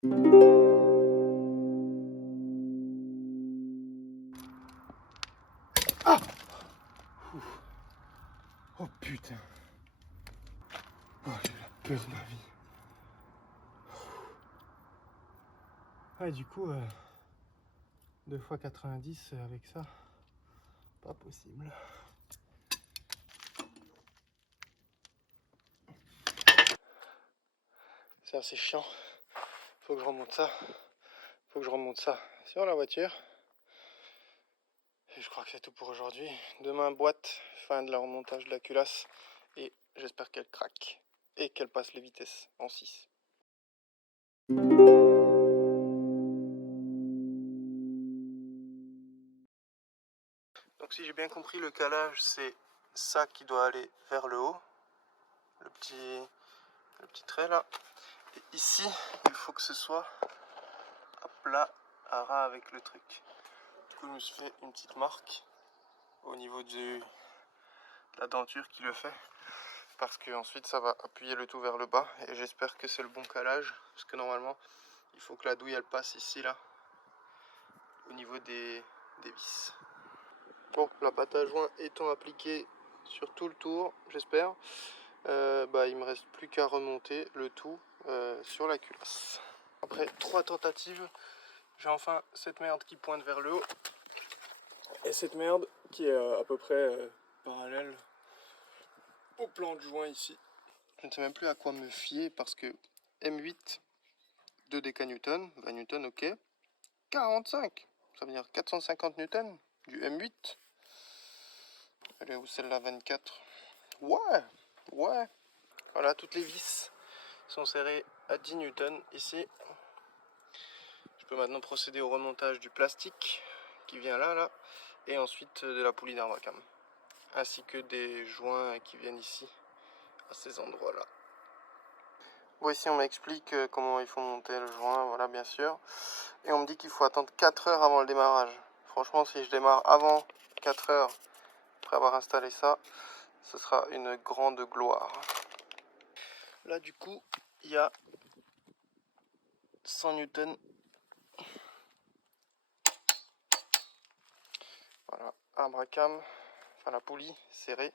Ah! Oh putain. Oh, j'ai la peur de ma vie. Ouais, du coup, 2 fois 90 avec ça, pas possible. C'est assez chiant. Faut que je remonte ça. Faut que je remonte ça sur la voiture. Et je crois que c'est tout pour aujourd'hui. Demain, boîte, fin de la remontage de la culasse. Et j'espère qu'elle craque. Et qu'elle passe les vitesses en 6. Donc si j'ai bien compris, le calage, c'est ça qui doit aller vers le haut. Le petit trait là. Et ici, il faut que ce soit à plat, à ras avec le truc. Du coup, je me suis fait une petite marque au niveau de la denture qui le fait. Parce que ensuite ça va appuyer le tout vers le bas. Et j'espère que c'est le bon calage. Parce que normalement, il faut que la douille elle passe ici là. Au niveau des vis. Bon, la pâte à joint étant appliquée sur tout le tour, j'espère, il me reste plus qu'à remonter le tout sur la culasse. Après 3 tentatives, j'ai enfin cette merde qui pointe vers le haut et cette merde qui est à peu près parallèle au plan de joint ici. Je ne sais même plus à quoi me fier parce que M8 2 décanewtons, 20 newtons, ok, 45, ça veut dire 450 newtons du M8. Elle est où celle-là, 24? Ouais, ouais. Voilà, toutes les vis sont serrées à 10 newtons ici. Je peux maintenant procéder au remontage du plastique qui vient là, et ensuite de la poulie d'Arbacam, ainsi que des joints qui viennent ici, à ces endroits-là. Bon, ici on m'explique comment il faut monter le joint, voilà, bien sûr. Et on me dit qu'il faut attendre 4 heures avant le démarrage. Franchement, si je démarre avant 4 heures, après avoir installé ça, ce sera une grande gloire. Là, du coup, il y a 100 newtons. Voilà, un bracam, enfin la poulie serrée.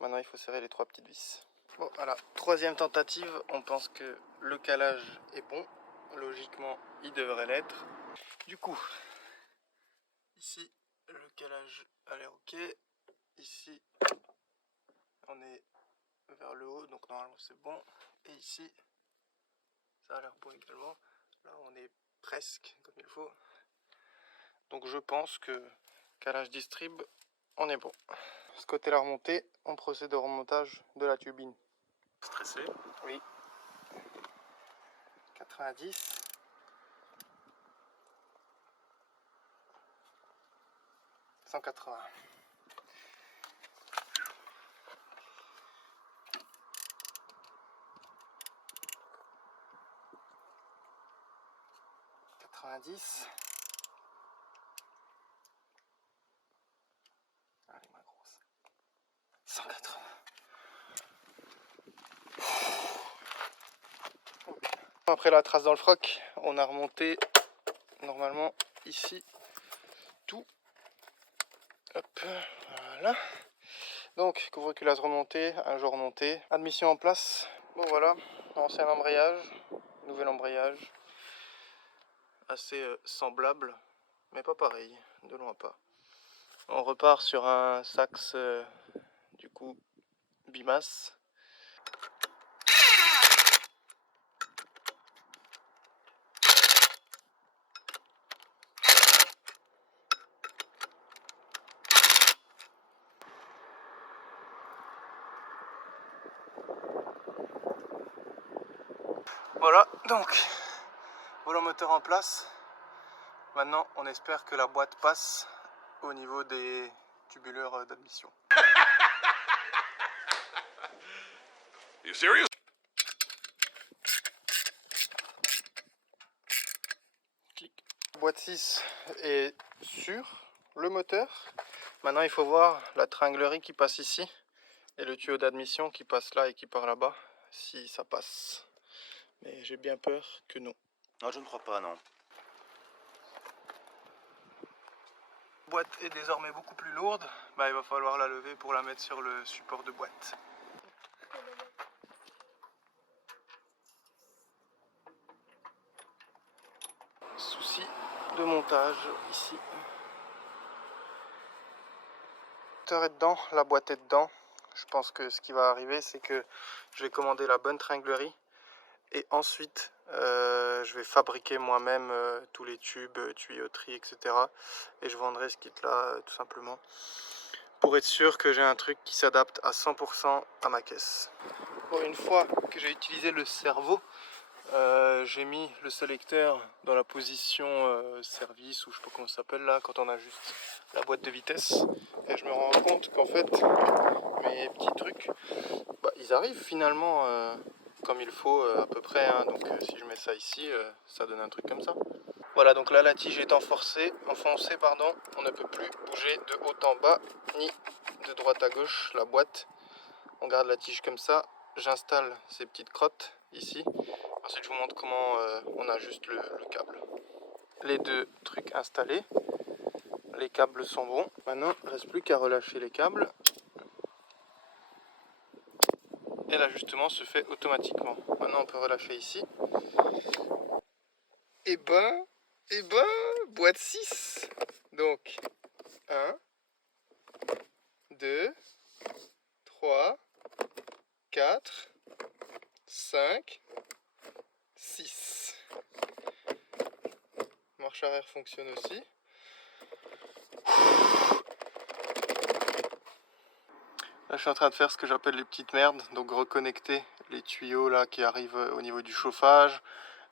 Maintenant, il faut serrer les 3 petites vis. Bon, voilà, troisième tentative. On pense que le calage est bon. Logiquement, il devrait l'être. Du coup, ici, le calage a l'air ok. Ici, on est vers le haut, donc normalement c'est bon. Et ici, ça a l'air bon également. Là, on est presque comme il faut. Donc je pense que calage distrib, on est bon. Ce côté-là remonté, on procède au remontage de la turbine. Stressé? Oui. 90. 180. Allez, ma grosse. 180. Après la trace dans le froc, on a remonté normalement ici tout. Hop, voilà. Donc, couvre-culasse remonté, un jour remonté, admission en place. Bon voilà, ancien embrayage, nouvel embrayage. Assez semblable, mais pas pareil, de loin pas. On repart sur un Sachs du coup bimasse. Voilà, donc volant moteur en place. Maintenant, on espère que la boîte passe au niveau des tubuleurs d'admission. You serious? Clic. Boîte 6 est sur le moteur. Maintenant, il faut voir la tringlerie qui passe ici et le tuyau d'admission qui passe là et qui part là-bas, si ça passe. Mais j'ai bien peur que non. Non, je ne crois pas, non. La boîte est désormais beaucoup plus lourde, il va falloir la lever pour la mettre sur le support de boîte. Souci de montage ici. Le moteur est dedans, la boîte est dedans. Je pense que ce qui va arriver, c'est que je vais commander la bonne tringlerie et ensuite je vais fabriquer moi-même tous les tubes, tuyauterie, etc. Et je vendrai ce kit là tout simplement pour être sûr que j'ai un truc qui s'adapte à 100% à ma caisse. Bon, une fois que j'ai utilisé le cerveau, j'ai mis le sélecteur dans la position service, ou je sais pas comment ça s'appelle là, quand on a juste la boîte de vitesse, et je me rends compte qu'en fait mes petits trucs, ils arrivent finalement comme il faut à peu près, hein. Donc si je mets ça ici, ça donne un truc comme ça. Voilà, donc là la tige est enfoncée, on ne peut plus bouger de haut en bas ni de droite à gauche la boîte. On garde la tige comme ça, j'installe ces petites crottes ici. Ensuite je vous montre comment on ajuste le câble. Les deux trucs installés, les câbles sont bons. Maintenant il ne reste plus qu'à relâcher les câbles. Et l'ajustement se fait automatiquement. Maintenant on peut relâcher ici. Et boîte 6. Donc 1, 2, 3, 4, 5, 6. Marche arrière fonctionne aussi. Là, je suis en train de faire ce que j'appelle les petites merdes, donc reconnecter les tuyaux là qui arrivent au niveau du chauffage,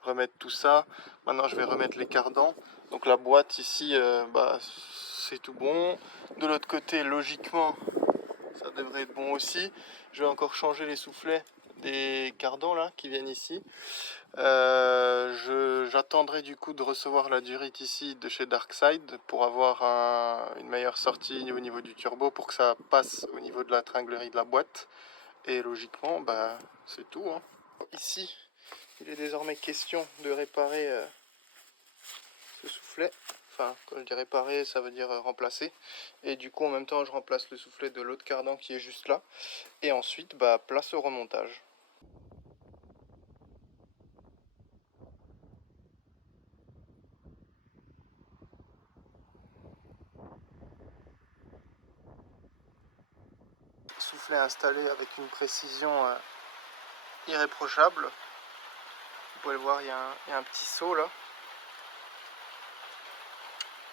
remettre tout ça. Maintenant, je vais remettre les cardans. Donc la boîte ici, c'est tout bon. De l'autre côté, logiquement, ça devrait être bon aussi. Je vais encore changer les soufflets des cardans là qui viennent ici. J'attendrai du coup de recevoir la durite ici de chez Darkside pour avoir une meilleure sortie au niveau du turbo pour que ça passe au niveau de la tringlerie de la boîte. Et logiquement, c'est tout, hein. Ici, il est désormais question de réparer ce soufflet. Enfin, quand je dis réparer, ça veut dire remplacer. Et du coup, en même temps, je remplace le soufflet de l'autre cardan qui est juste là. Et ensuite, place au remontage. Soufflet installé avec une précision irréprochable. Vous pouvez le voir, il y a un petit saut là.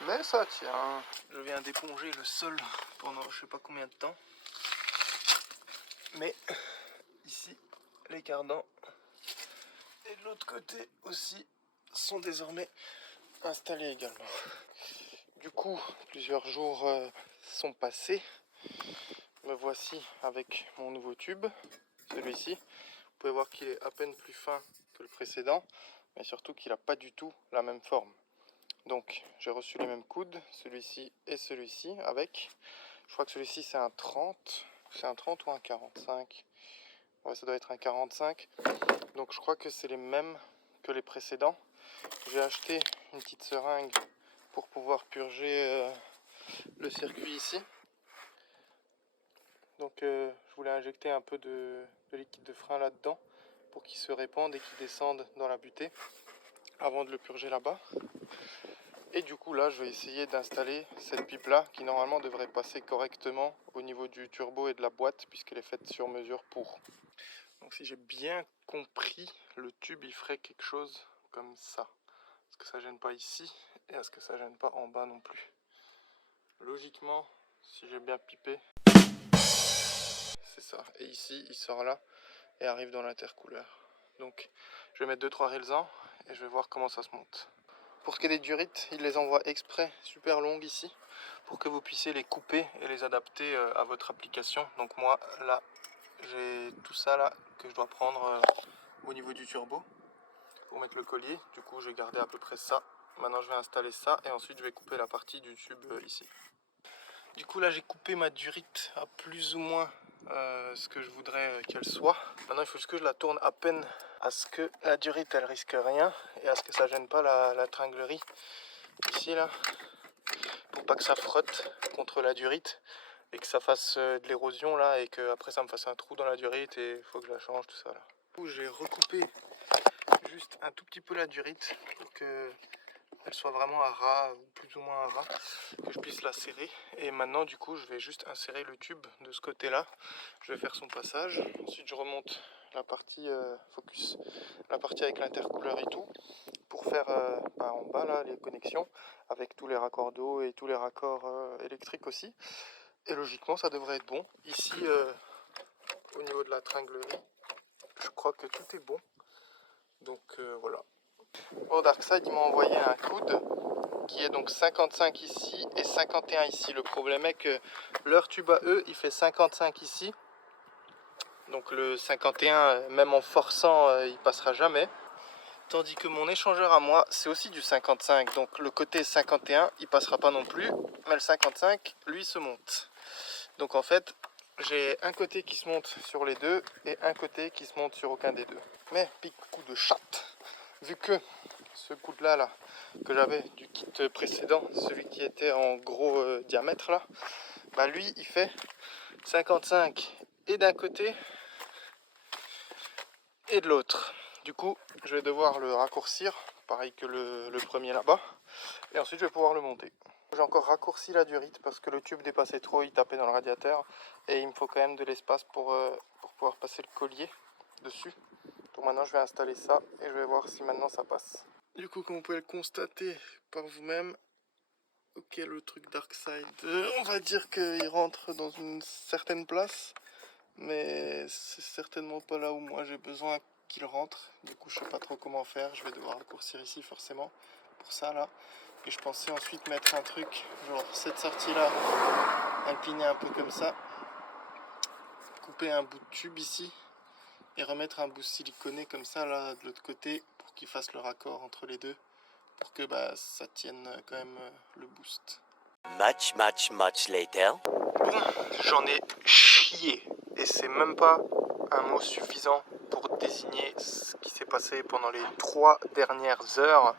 Mais ça tient. Je viens d'éponger le sol pendant je sais pas combien de temps. Mais ici, les cardans et de l'autre côté aussi sont désormais installés également. Du coup, plusieurs jours sont passés. Me voici avec mon nouveau tube, celui-ci. Vous pouvez voir qu'il est à peine plus fin que le précédent, mais surtout qu'il n'a pas du tout la même forme. Donc j'ai reçu les mêmes coudes, celui-ci et celui-ci avec. Je crois que celui-ci c'est un 30. C'est un 30 ou un 45? Ouais, ça doit être un 45. Donc je crois que c'est les mêmes que les précédents. J'ai acheté une petite seringue pour pouvoir purger le circuit ici. Donc je voulais injecter un peu de liquide de frein là-dedans pour qu'il se répande et qu'il descende dans la butée avant de le purger là-bas. Et du coup là je vais essayer d'installer cette pipe là qui normalement devrait passer correctement au niveau du turbo et de la boîte puisqu'elle est faite sur mesure pour. Donc si j'ai bien compris, le tube il ferait quelque chose comme ça. Est-ce que ça gêne pas ici et est-ce que ça gêne pas en bas non plus? Logiquement, si j'ai bien pipé, c'est ça. Et ici il sort là et arrive dans l'intercouleur. Donc je vais mettre 2-3 résans et je vais voir comment ça se monte. Pour ce qui est des durites, il les envoie exprès super longues ici pour que vous puissiez les couper et les adapter à votre application. Donc moi là j'ai tout ça là que je dois prendre au niveau du turbo pour mettre le collier. Du coup je vais garder à peu près ça. Maintenant je vais installer ça et ensuite je vais couper la partie du tube ici. Du coup là j'ai coupé ma durite à plus ou moins ce que je voudrais qu'elle soit. Maintenant il faut juste que je la tourne à peine à ce que la durite elle risque rien et à ce que ça gêne pas la tringlerie ici là, pour pas que ça frotte contre la durite et que ça fasse de l'érosion là et que après ça me fasse un trou dans la durite et il faut que je la change tout ça là. Du coup j'ai recoupé juste un tout petit peu la durite pour que elle soit vraiment à ras ou plus ou moins à ras, que je puisse la serrer. Et maintenant du coup je vais juste insérer le tube de ce côté là, je vais faire son passage, ensuite je remonte la partie focus, la partie avec l'intercouleur et tout, pour faire en bas là les connexions avec tous les raccords d'eau et tous les raccords électriques aussi. Et logiquement ça devrait être bon. Ici au niveau de la tringlerie, je crois que tout est bon. Donc voilà. Bon, Darkside il m'a envoyé un coude qui est donc 55 ici et 51 ici. Le problème est que leur tube à eux il fait 55 ici. Donc le 51 même en forçant il passera jamais. Tandis que mon échangeur à moi c'est aussi du 55. Donc le côté 51 il passera pas non plus. Mais le 55 lui se monte. Donc en fait j'ai un côté qui se monte sur les deux et un côté qui se monte sur aucun des deux. Mais pic coup de chatte. Vu que ce coude là que j'avais du kit précédent, celui qui était en gros diamètre là, bah lui il fait 55 et d'un côté et de l'autre. Du coup je vais devoir le raccourcir, pareil que le premier là-bas, et ensuite je vais pouvoir le monter. J'ai encore raccourci la durite parce que le tube dépassait trop, il tapait dans le radiateur et il me faut quand même de l'espace pour pouvoir passer le collier dessus. Donc maintenant je vais installer ça et je vais voir si maintenant ça passe. Du coup comme vous pouvez le constater par vous-même, ok le truc Darkside, on va dire qu'il rentre dans une certaine place, mais c'est certainement pas là où moi j'ai besoin qu'il rentre. Du coup je sais pas trop comment faire, je vais devoir raccourcir ici forcément pour ça là. Et je pensais ensuite mettre un truc, genre cette sortie là, incliner un peu comme ça, couper un bout de tube ici et remettre un bout siliconé comme ça là de l'autre côté pour qu'il fasse le raccord entre les deux, pour que ça tienne quand même le boost. Much later. Bon, j'en ai chié et c'est même pas un mot suffisant pour désigner ce qui s'est passé pendant les 3 dernières heures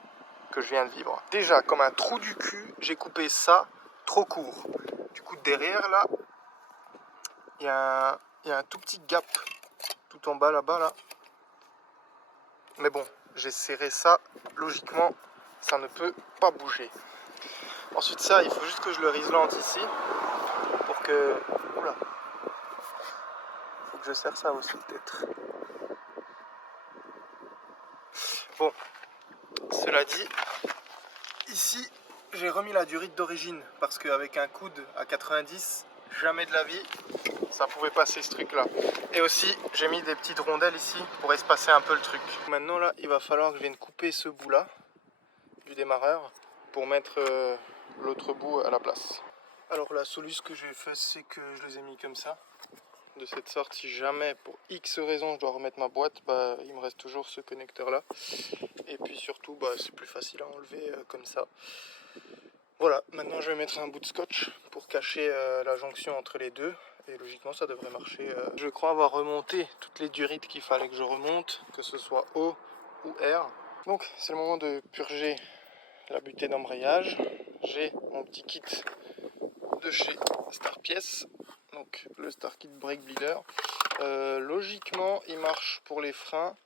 que je viens de vivre. Déjà, comme un trou du cul, j'ai coupé ça trop court. Du coup, derrière là, il y a un tout petit gap tout en bas là-bas là. Mais bon, j'ai serré ça, logiquement, ça ne peut pas bouger. Ensuite ça, il faut juste que je le rislante ici pour que... Oula. Faut que je serre ça aussi peut-être. Bon, cela dit, ici, j'ai remis la durite d'origine parce qu'avec un coude à 90, jamais de la vie, ça pouvait passer ce truc là. Et aussi, j'ai mis des petites rondelles ici pour espacer un peu le truc. Maintenant là, il va falloir que je vienne couper ce bout là du démarreur pour mettre l'autre bout à la place. Alors la solution que j'ai fait, c'est que je les ai mis comme ça, de cette sorte. Si jamais pour X raison je dois remettre ma boîte, il me reste toujours ce connecteur là. Et puis surtout c'est plus facile à enlever comme ça. Voilà, maintenant je vais mettre un bout de scotch pour cacher la jonction entre les deux. Et logiquement ça devrait marcher. Je crois avoir remonté toutes les durites qu'il fallait que je remonte, que ce soit eau ou air. Donc c'est le moment de purger la butée d'embrayage. J'ai mon petit kit de chez Starpièce, donc le Star Kit Brake Bleeder. Logiquement il marche pour les freins,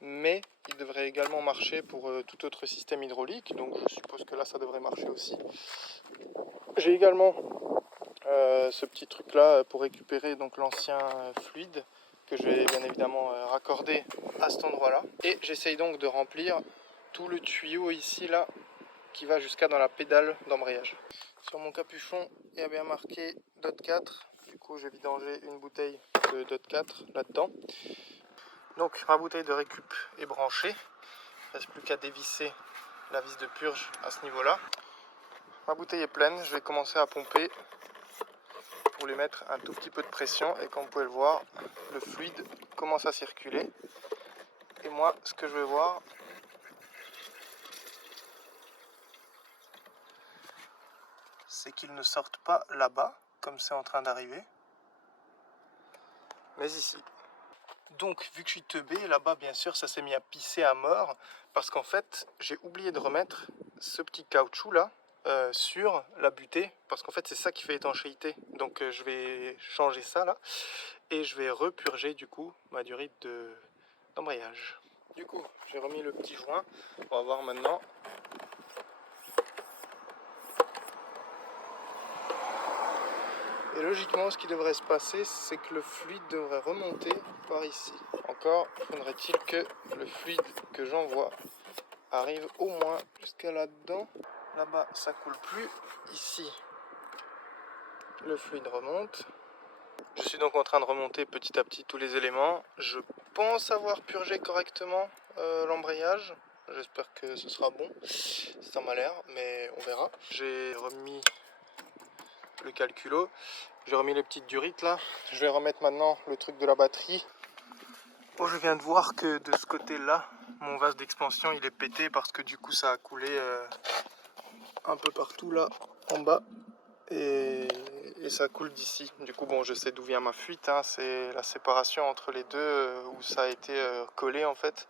mais il devrait également marcher pour tout autre système hydraulique, donc je suppose que là ça devrait marcher aussi. J'ai également ce petit truc là pour récupérer donc l'ancien fluide que je vais bien évidemment raccorder à cet endroit là, et j'essaye donc de remplir tout le tuyau ici là qui va jusqu'à dans la pédale d'embrayage. Sur mon capuchon il y a bien marqué DOT 4, du coup j'ai vidangé une bouteille de DOT 4 là-dedans. Donc ma bouteille de récup est branchée, il ne reste plus qu'à dévisser la vis de purge à ce niveau là. Ma bouteille est pleine, je vais commencer à pomper pour lui mettre un tout petit peu de pression, et comme vous pouvez le voir, le fluide commence à circuler. Et moi ce que je vais voir, c'est qu'il ne sorte pas là-bas comme c'est en train d'arriver, mais ici. Donc vu que je suis teubé, là-bas bien sûr ça s'est mis à pisser à mort, parce qu'en fait j'ai oublié de remettre ce petit caoutchouc là sur la butée, parce qu'en fait c'est ça qui fait étanchéité. Donc je vais changer ça là, et je vais repurger du coup ma durite d'embrayage. Du coup j'ai remis le petit joint, on va voir maintenant. Et logiquement, ce qui devrait se passer, c'est que le fluide devrait remonter par ici. Encore, faudrait-il que le fluide que j'envoie arrive au moins jusqu'à là-dedans. Là-bas, ça coule plus. Ici, le fluide remonte. Je suis donc en train de remonter petit à petit tous les éléments. Je pense avoir purgé correctement l'embrayage. J'espère que ce sera bon. Ça m'a l'air, mais on verra. J'ai remis le calculo. J'ai remis les petites durites là. Je vais remettre maintenant le truc de la batterie. Bon, je viens de voir que de ce côté-là, mon vase d'expansion il est pété parce que du coup ça a coulé un peu partout là en bas et ça coule d'ici. Du coup bon, je sais d'où vient ma fuite, hein. C'est la séparation entre les deux où ça a été collé en fait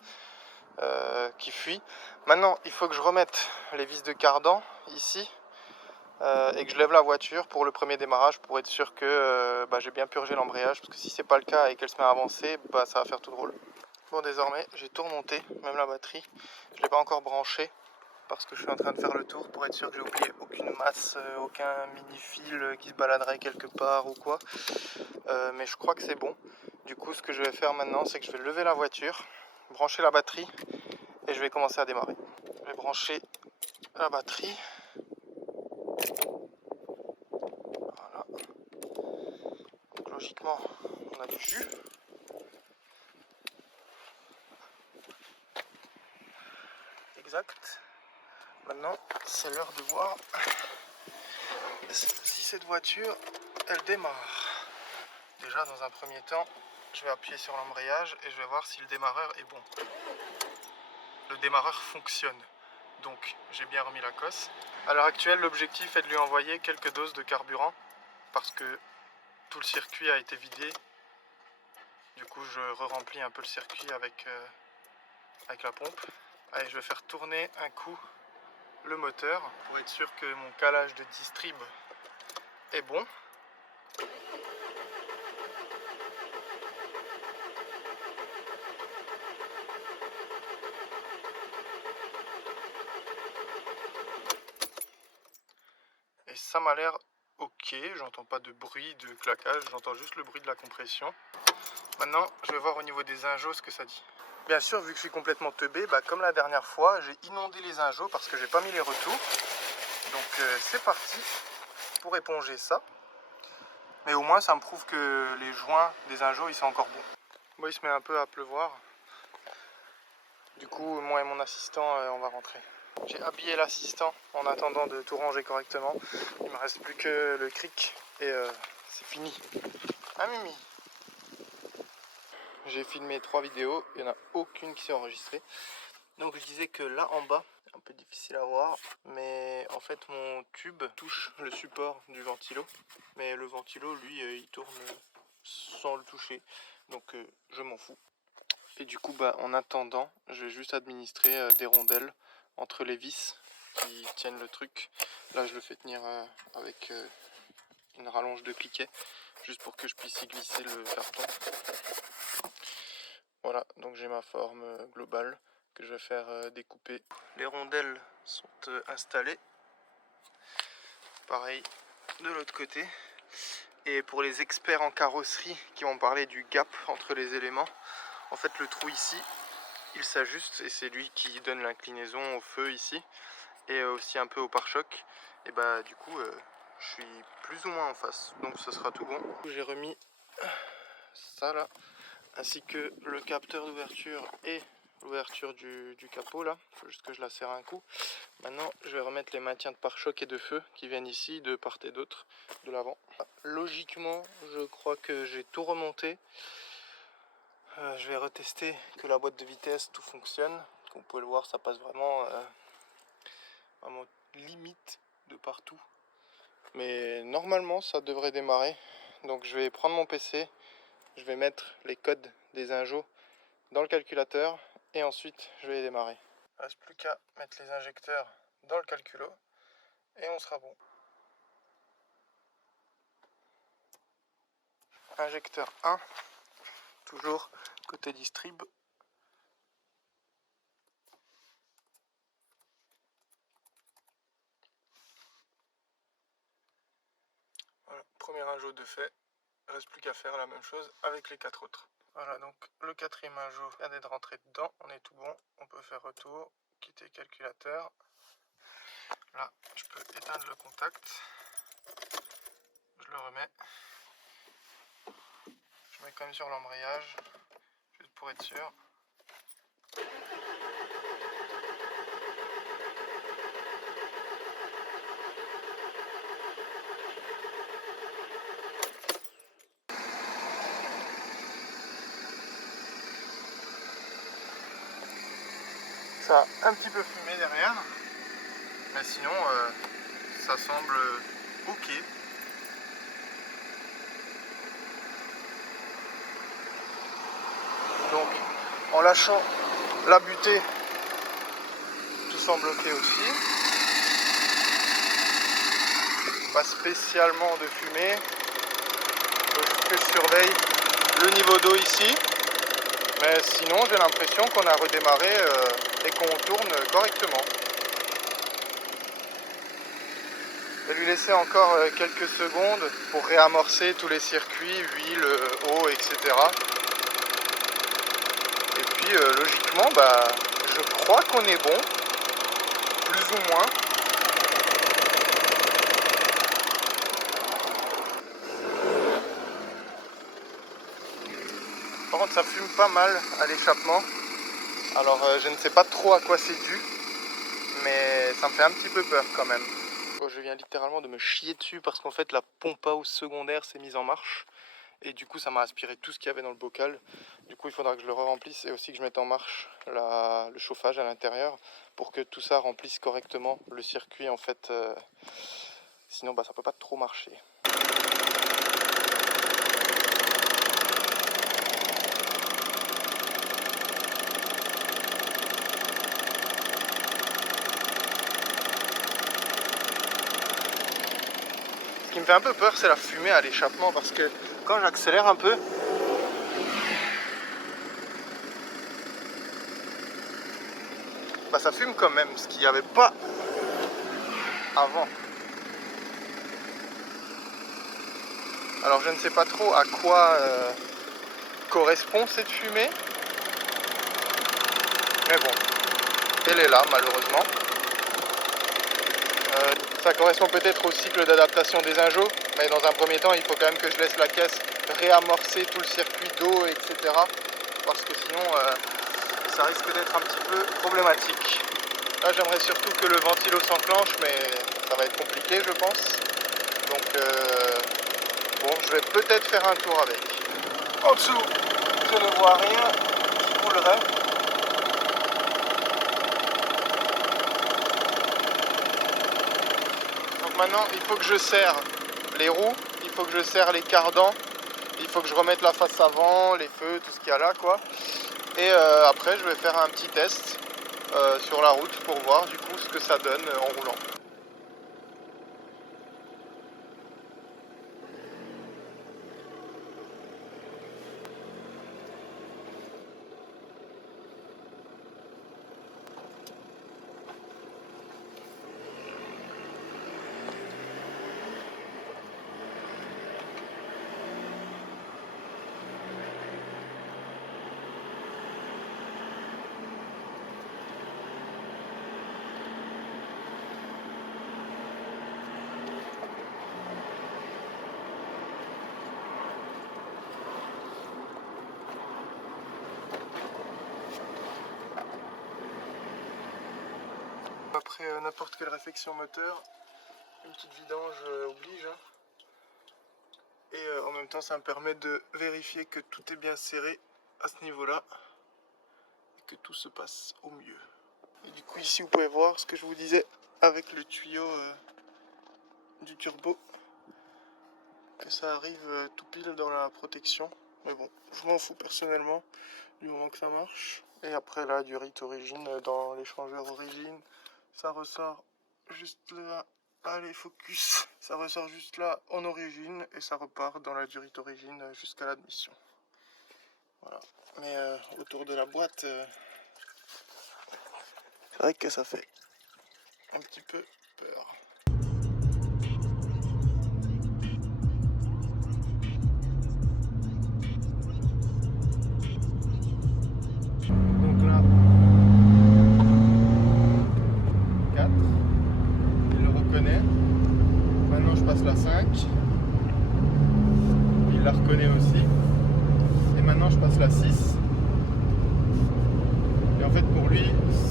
qui fuit. Maintenant il faut que je remette les vis de cardan ici. Et que je lève la voiture pour le premier démarrage pour être sûr que j'ai bien purgé l'embrayage, parce que si c'est pas le cas et qu'elle se met à avancer, ça va faire tout drôle. Bon, désormais j'ai tout remonté, même la batterie. Je l'ai pas encore branchée parce que je suis en train de faire le tour pour être sûr que j'ai oublié aucune masse, aucun mini fil qui se baladerait quelque part ou quoi. Mais je crois que c'est bon. Du coup ce que je vais faire maintenant, c'est que je vais lever la voiture, brancher la batterie et je vais commencer à démarrer. Je vais brancher la batterie. Voilà. Donc logiquement on a du jus. Exact. Maintenant c'est l'heure de voir si cette voiture elle démarre. Déjà dans un premier temps je vais appuyer sur l'embrayage et je vais voir si le démarreur est bon. Le démarreur fonctionne, donc j'ai bien remis la cosse. À l'heure actuelle l'objectif est de lui envoyer quelques doses de carburant parce que tout le circuit a été vidé. Du coup je re-remplis un peu le circuit avec la pompe. Allez, je vais faire tourner un coup le moteur pour être sûr que mon calage de distrib est bon. Et ça m'a l'air ok, j'entends pas de bruit de claquage, j'entends juste le bruit de la compression. Maintenant, je vais voir au niveau des injos ce que ça dit. Bien sûr, vu que je suis complètement teubé, comme la dernière fois, j'ai inondé les injos parce que j'ai pas mis les retours. Donc c'est parti pour éponger ça. Mais au moins ça me prouve que les joints des injos ils sont encore bons. Bon, il se met un peu à pleuvoir. Du coup, moi et mon assistant, on va rentrer. J'ai habillé l'assistant en attendant de tout ranger correctement. Il me reste plus que le cric et c'est fini. Ah Mimi. J'ai filmé 3 vidéos, il n'y en a aucune qui s'est enregistrée. Donc je disais que là en bas, un peu difficile à voir, mais en fait mon tube touche le support du ventilo. Mais le ventilo, lui, il tourne sans le toucher. Donc je m'en fous. Et du coup, en attendant, je vais juste administrer des rondelles entre les vis qui tiennent le truc. Là, je le fais tenir avec une rallonge de cliquet, juste pour que je puisse y glisser le carton. Voilà, donc j'ai ma forme globale que je vais faire découper. Les rondelles sont installées. Pareil de l'autre côté. Et pour les experts en carrosserie qui vont parler du gap entre les éléments, en fait le trou ici, il s'ajuste et c'est lui qui donne l'inclinaison au feu ici et aussi un peu au pare-choc. Et du coup je suis plus ou moins en face, donc ce sera tout bon. J'ai remis ça là, ainsi que le capteur d'ouverture et l'ouverture du capot là. Il faut juste que je la serre un coup. Maintenant je vais remettre les maintiens de pare-choc et de feu qui viennent ici de part et d'autre de l'avant. Logiquement je crois que j'ai tout remonté. Je vais retester que la boîte de vitesse tout fonctionne. Comme vous pouvez le voir, ça passe vraiment limite de partout. Mais normalement ça devrait démarrer. Donc je vais prendre mon PC, je vais mettre les codes des injos dans le calculateur et ensuite je vais les démarrer. Il ne reste plus qu'à mettre les injecteurs dans le calculo et on sera bon. Injecteur 1, toujours côté distrib. Voilà, premier injo de fait. Il ne reste plus qu'à faire la même chose avec les 4 autres. Voilà, donc le 4e injo vient d'être rentré dedans. On est tout bon. On peut faire retour, quitter calculateur. Là, je peux éteindre le contact. Je le remets. Je mets quand même sur l'embrayage, juste pour être sûr. Ça a un petit peu fumé derrière, mais sinon ça semble ok. Donc en lâchant la butée, tout semble ok aussi. Pas spécialement de fumée. Il faut juste que je surveille le niveau d'eau ici. Mais sinon j'ai l'impression qu'on a redémarré et qu'on tourne correctement. Je vais lui laisser encore quelques secondes pour réamorcer tous les circuits, huile, eau, etc. Et puis logiquement, je crois qu'on est bon, plus ou moins. Par contre ça fume pas mal à l'échappement. Alors je ne sais pas trop à quoi c'est dû, mais ça me fait un petit peu peur quand même. Bon, je viens littéralement de me chier dessus parce qu'en fait la pompe à eau secondaire s'est mise en marche. Et du coup ça m'a aspiré tout ce qu'il y avait dans le bocal. Du coup il faudra que je le remplisse et aussi que je mette en marche le chauffage à l'intérieur pour que tout ça remplisse correctement le circuit en fait. Sinon ça peut pas trop marcher. Ce qui me fait un peu peur c'est la fumée à l'échappement parce que quand j'accélère un peu, ça fume quand même, ce qu'il n'y avait pas avant. Alors je ne sais pas trop à quoi correspond cette fumée, mais bon, elle est là malheureusement. Ça correspond peut-être au cycle d'adaptation des injos, mais dans un premier temps il faut quand même que je laisse la caisse réamorcer tout le circuit d'eau, etc. Parce que sinon ça risque d'être un petit peu problématique. Là j'aimerais surtout que le ventilo s'enclenche, mais ça va être compliqué je pense. Donc bon, je vais peut-être faire un tour avec. En dessous, je ne vois rien qui coulerait. Donc maintenant, il faut que je serre les roues, il faut que je serre les cardans, il faut que je remette la face avant, les feux, tout ce qu'il y a là, quoi. Et après, je vais faire un petit test sur la route pour voir du coup ce que ça donne en roulant. Après n'importe quelle réflexion moteur, une petite vidange oblige. Hein. Et en même temps ça me permet de vérifier que tout est bien serré à ce niveau-là. Et que tout se passe au mieux. Et du coup ici vous pouvez voir ce que je vous disais avec le tuyau du turbo. Que ça arrive tout pile dans la protection. Mais bon, je m'en fous personnellement, du moment que ça marche. Et après là, du rite origine dans l'échangeur origine, ça ressort juste là. Allez, focus. Ça ressort juste là en origine et ça repart dans la durite origine jusqu'à l'admission. Voilà. Mais autour de la boîte, c'est vrai que ça fait un petit peu peur. Donc là, 4, il le reconnaît. Maintenant je passe la 5, il la reconnaît aussi. Et maintenant je passe la 6. Et en fait pour lui,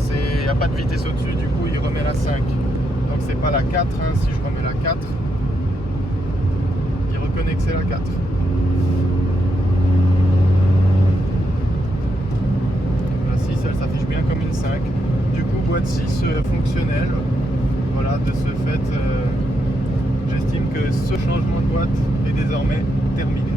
il n'y a pas de vitesse au-dessus, du coup il remet la 5. Donc c'est pas la 4, hein. Si je remets la 4, il reconnaît que c'est la 4. La 6, elle s'affiche bien comme une 5. Du coup boîte 6 fonctionnelle. Voilà, de ce fait, j'estime que ce changement de boîte est désormais terminé.